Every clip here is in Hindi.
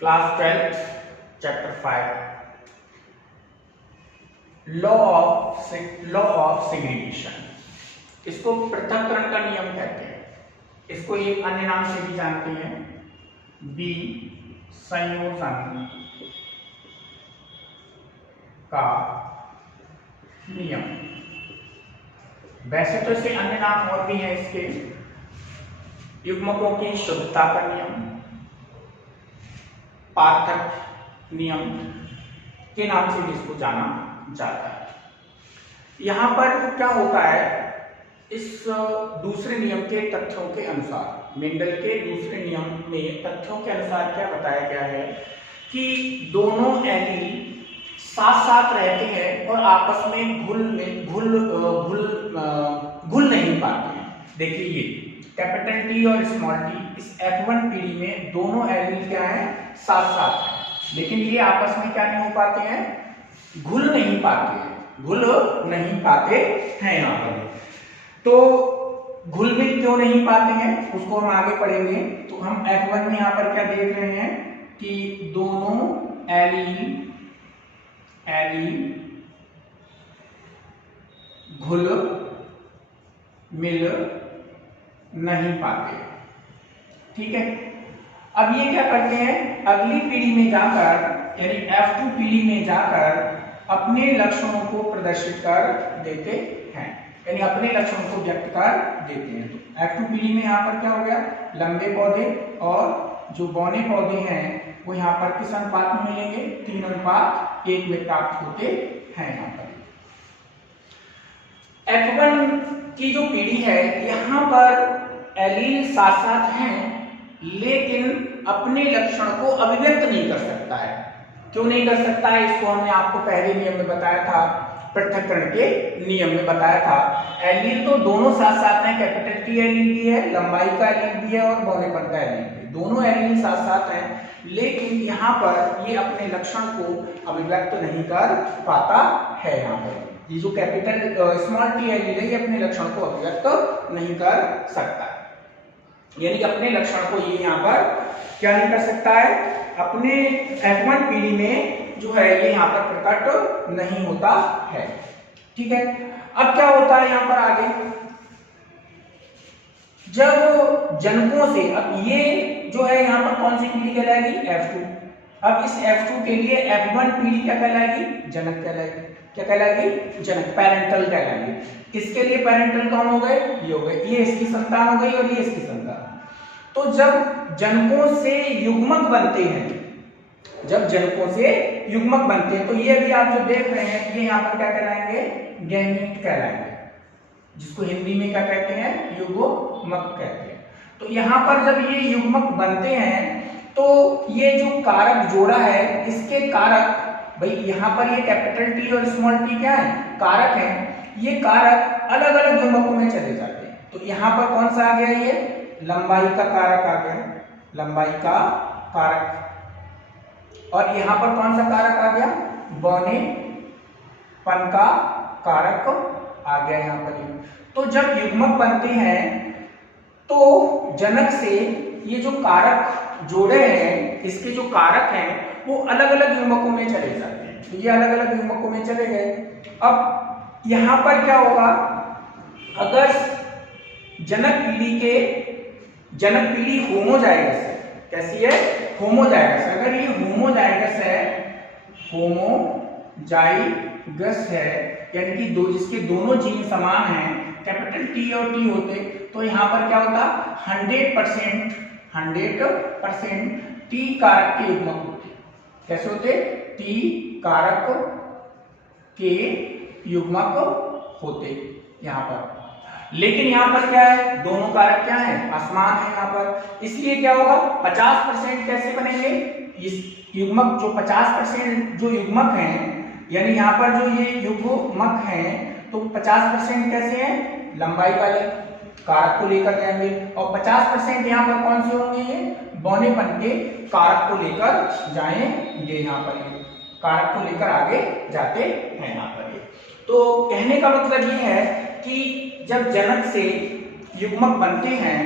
Class 12 chapter 5 law of segregation. इसको पृथक्करण का नियम कहते हैं। इसको एक अन्य नाम से भी जानते हैं, संयोजन का नियम। वैसे तो इसे अन्य नाम और भी हैं इसके, युग्मकों की शुद्धता का नियम, पार्थक नियम के नाम से भी इसको जाना जाता है। यहां पर क्या होता है, इस दूसरे नियम के तथ्यों के अनुसार, मेंडल के दूसरे नियम में तथ्यों के अनुसार क्या बताया गया है कि दोनों एलील साथ साथ रहते हैं और आपस में घुल नहीं पाते हैं। देखिए ये कैपिटल टी और स्मॉल टी इस F1 पीढ़ी में दोनों एलील क्या है, साथ साथ हैं, लेकिन ये आपस में क्या नहीं हो पाते हैं, घुल नहीं पाते हैं यहाँ पर। तो घुल मिल क्यों नहीं पाते हैं उसको हम आगे पढ़ेंगे। तो हम F1 में यहाँ पर क्या देख रहे हैं कि दोनों एलील घुल मिल नहीं पाते, ठीक है। अब ये क्या करते हैं, अगली पीढ़ी में जाकर यानी F2 पीढ़ी में जाकर अपने लक्षणों को प्रदर्शित कर देते हैं, यानी अपने लक्षणों को व्यक्त कर देते हैं। तो F2 पीढ़ी में यहाँ पर क्या हो गया, लंबे पौधे और जो बौने पौधे हैं वो यहाँ पर किस अनुपात में मिलेंगे, 3:1 में प्राप्त होते हैं। यहाँ पर F1 की जो पीढ़ी है यहाँ पर एलील साथ साथ हैं लेकिन अपने लक्षण को अभिव्यक्त नहीं कर सकता है। क्यों नहीं कर सकता है, इसको हमने आपको पहले नियम में बताया था, पृथक्करण के नियम में बताया था। एलील तो दोनों साथ साथ हैं, कैपिटल टी एलील भी है, लंबाई का एलील भी है और बौनेपन का एलील भी, दोनों एलील साथ साथ हैं, लेकिन यहाँ पर ये अपने लक्षण को अभिव्यक्त नहीं कर पाता है। यहाँ पर ये जो कैपिटल स्मॉल टी एलील है ये अपने लक्षण को अभिव्यक्त नहीं कर सकता, यानी कि अपने लक्षण को ये यहाँ पर क्या नहीं कर सकता है, अपने F1 पीढ़ी में जो है ये यहाँ पर प्रकट नहीं होता है, ठीक है। अब क्या होता है यहाँ पर आगे, जब जनकों से, अब ये जो है यहाँ पर कौन सी पीढ़ी कहलाएगी, F2। अब इस F2 के लिए F1 पीढ़ी क्या कहलाएगी, जनक कहलाएगी। क्या कहलाएगी, जनक, पेरेंटल कहलाएगी। इसके लिए पेरेंटल कौन हो गए, ये हो गए, ये इसकी संतान हो गई और ये इसकी संतान। तो जब जनकों से युग्मक बनते हैं, तो ये अभी आप जो देख रहे हैं ये यहाँ पर क्या कहलाएंगे, गैमीट कहलाएंगे, जिसको हिंदी में क्या कहते हैं, युग्मक कहते हैं। तो यहाँ पर जब ये युग्मक बनते हैं तो ये जो कारक जोड़ा है, इसके कारक, भाई यहाँ पर ये कैपिटल टी और स्मॉल टी क्या है, कारक है, ये कारक अलग अलग युग्मकों में चले जाते हैं। तो यहाँ पर कौन सा आ गया, ये लंबाई का कारक आ गया, लंबाई का कारक, और यहाँ पर कौन सा कारक आ गया, बौनेपन का कारक आ गया यहाँ पर। तो जब युग्मक बनते हैं तो जनक से ये जो कारक जोड़े हैं, इसके जो कारक हैं वो अलग अलग युग्मकों में चले जाते हैं। तो ये अलग अलग युग्मकों में चले गए। अब यहाँ पर क्या होगा, अगर जनक पीढ़ी होमोजाइगस है, कैसी है, होमोजाइगस। अगर ये होमोजाइगस है यानी कि जिसके दोनों जीन समान हैं, कैपिटल टी और टी होते, तो यहाँ पर क्या होता, 100% टी कारक के युग्मक होते। कैसे होते, टी कारक के युग्मक होते यहाँ पर। लेकिन यहाँ पर क्या है, दोनों कारक क्या है, असमान है यहाँ पर, इसलिए क्या होगा, 50% कैसे बनेंगे, इस युग्मक जो 50% जो युग्मक हैं, यानी यहाँ पर जो ये युग्मक हैं तो 50% कैसे हैं, लंबाई वाले कारक को लेकर जाएंगे, और 50% यहाँ पर कौन से होंगे, ये बौनेपन के कारक को लेकर जाएंगे। यहाँ पर ये कारक को लेकर आगे जाते हैं यहाँ पर। तो कहने का मतलब ये है कि जब जनक से युग्मक बनते हैं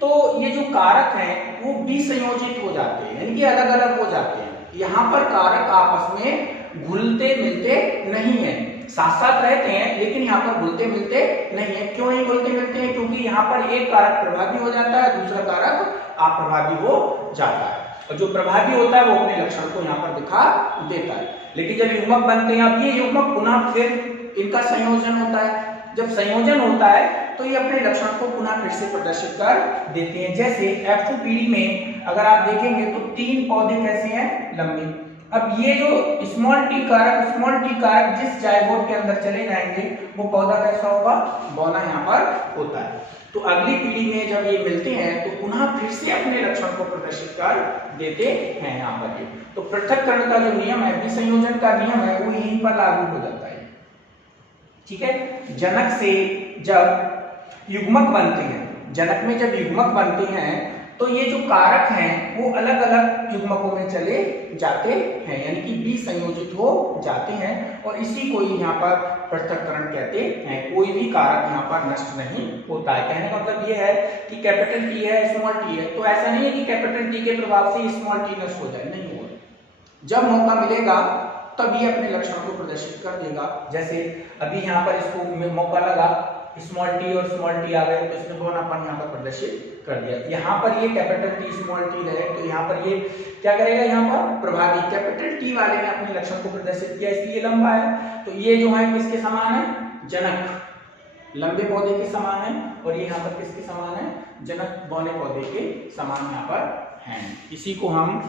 तो ये जो कारक हैं वो विसंयोजित हो जाते हैं, यानी कि अलग अलग हो जाते हैं। यहाँ पर कारक आपस में घुलते मिलते नहीं है, साथ साथ रहते हैं लेकिन यहाँ पर घुलते मिलते नहीं है। क्यों नहीं घुलते मिलते हैं? क्योंकि यहाँ पर एक कारक प्रभावी हो जाता है, दूसरा कारक अप्रभावी हो जाता है, और जो प्रभावी होता है वो अपने लक्षण को यहाँ पर दिखा देता है। लेकिन जब युग्मक बनते हैं, अब ये युग्मक पुनः फिर इनका संयोजन होता है। जब संयोजन होता है तो ये अपने लक्षण को पुनः फिर से प्रदर्शित कर देते हैं। जैसे F2PD में अगर आप देखेंगे तो 3 पौधे कैसे हैं? लंबे। अब ये जो स्मॉल टी कारक जिस जाइगोट के अंदर चले जाएंगे वो पौधा कैसा होगा? बौना यहाँ पर होता है। तो अगली पीढ़ी में जब ये मिलते हैं तो पुनः फिर से अपने लक्षण को प्रदर्शित कर देते हैं यहाँ पर ये। तो पृथक्करण का जो नियम है, विसंयोजन का नियम है, वो यहीं पर लागू हो जाता है। ठीक है। जनक से जब युग्मक बनते हैं, जनक में जब युग्मक बनते हैं तो ये जो कारक हैं वो अलग अलग युग्मकों में चले जाते हैं, यानी कि विसंयोजित हो जाते हैं, और इसी को यहाँ पर पृथक्करण कहते हैं। कोई भी कारक यहाँ पर नष्ट नहीं होता है। कहने का मतलब ये है कि कैपिटल टी है, स्मॉल टी है, तो ऐसा नहीं है कि कैपिटल टी के प्रभाव से स्मॉल टी नष्ट हो जाए, नहीं होगा। जब मौका मिलेगा तब ये अपने लक्षण को प्रदर्शित कर देगा। जैसे अभी यहाँ पर इसको मौका लगा, स्मॉल टी और स्मॉल टी आ गए तो इसने बौनापन यहाँ पर प्रदर्शित कर दिया। यहाँ पर ये कैपिटल टी स्मॉल टी रहे तो यहाँ पर ये क्या करेगा? यहाँ पर प्रभावी कैपिटल टी वाले ने अपने लक्षण को प्रदर्शित किया, इसलिए लंबा है। तो ये जो है किसके समान है? जनक लंबे पौधे के समान है, और ये यहाँ पर किसके समान है? जनक बौने पौधे के समान यहाँ पर है। इसी को हम